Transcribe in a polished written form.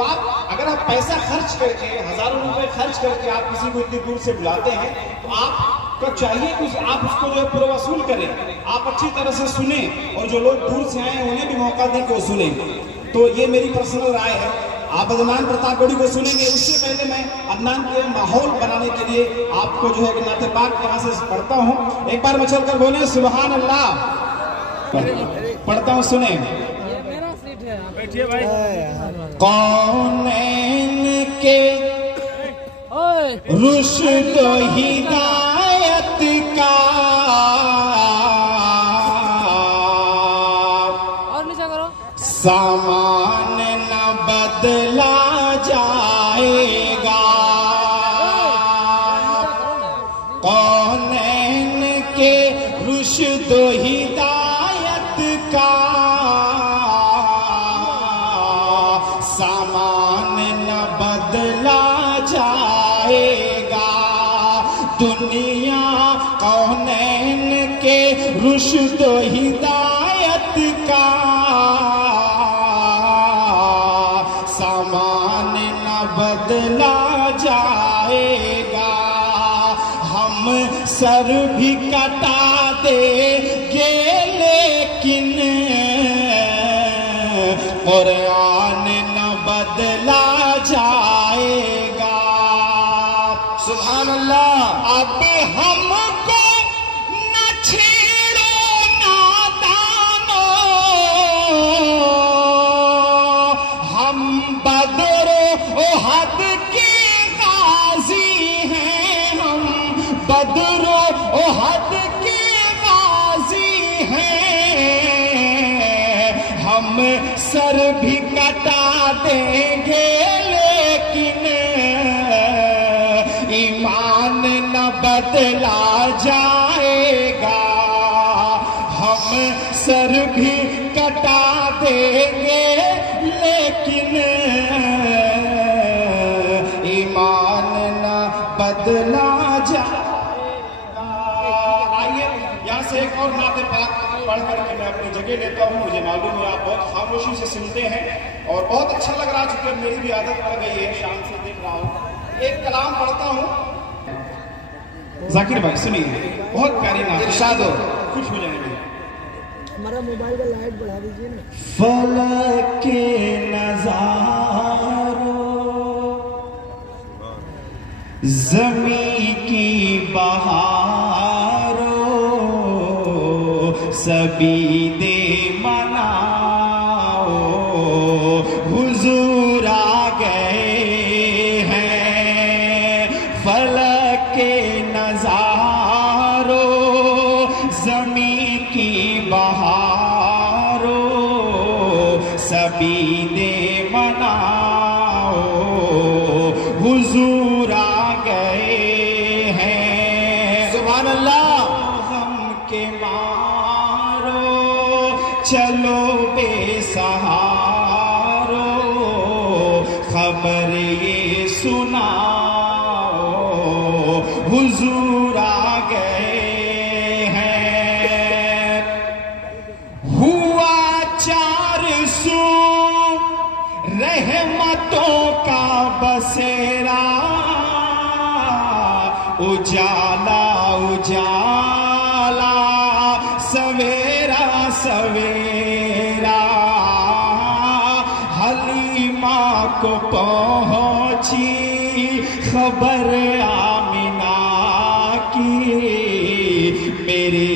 تو آپ اگر آپ پیسہ خرچ کر کے ہزاروں روپے خرچ کر کے آپ کسی کو اتنی دور سے بلاتے ہیں تو آپ کو چاہیے کہ آپ اس کو جو ہے پورا وصول کریں، آپ اچھی طرح سے سنیں، اور جو لوگ دور سے آئے ہیں انہیں بھی موقع دیں کہ وہ سنیں. تو یہ میری پرسنل رائے ہے. آپ عدنان پرتاپ گڑھی کو سنیں گے، اس سے پہلے میں عدنان کے ماحول بنانے کے لیے آپ کو جو ہے نعت پاک یہاں سے پڑھتا ہوں. ایک بار مچل کر بولیں سبحان اللہ. پڑھتا ہوں، سنیں. کونین کے رشد و ہدایت کا سامان نہ بدلا جائے گا. کونین کے رشد و ہدایت کا سامان نہ بدلا جائے گا. دنیا کونین کے رشد و ہدایت کا سامان نہ بدلا جائے گا. ہم سر بھی کٹا دیں گے لیکن قرآن نہ بدلا جائے گا. سبحان اللہ. اب ہم کو نہ چھیڑو نادانو، ہم بدر و احد کے غازی ہیں، ہم بدر و احد کے غازی ہیں. ہم سر بھی کٹا دیں گے لیکن ایمان نہ بدلا جائے گا. ہم سر بھی کٹا دیں گے لیکن ایمان نہ بدلا جائے گا. آئیے یہاں سے ایک اور نعت پاک پڑھ کر کے میں اپنی جگہ لیتا ہوں. مجھے معلوم ہے آپ بہت خاموشی سے سنتے ہیں اور بہت اچھا لگ رہا، چونکہ میری بھی عادت پڑ گئی ہے، شام سے دیکھ رہا ہوں. ایک کلام پڑھتا ہوں. ذاکر بھائی سنیے، بہت پیاری نعت، ارشاد ہو، خوش ہو جائیں گے. ہمارا موبائل کا لائٹ بڑھا دیجیے نا. فلک کے نظاروں، زمین کی بہاروں، سبھی دے مناؤ، حضور آ گئے ہیں. فلک کے نظاروں، زمین کی بہاروں، سبھی دے مناؤ، حضور آ گئے ہیں. سبحان اللہ. غم کے مارو چلو بے سہارو، خبر یہ سناؤ، حضور آ گئے ہیں. ہوا 400 رحمتوں کا بسیرا، اجالا اجالا سویرا سویرا. حلیمہ کو پہنچی خبر آمنہ کی، میرے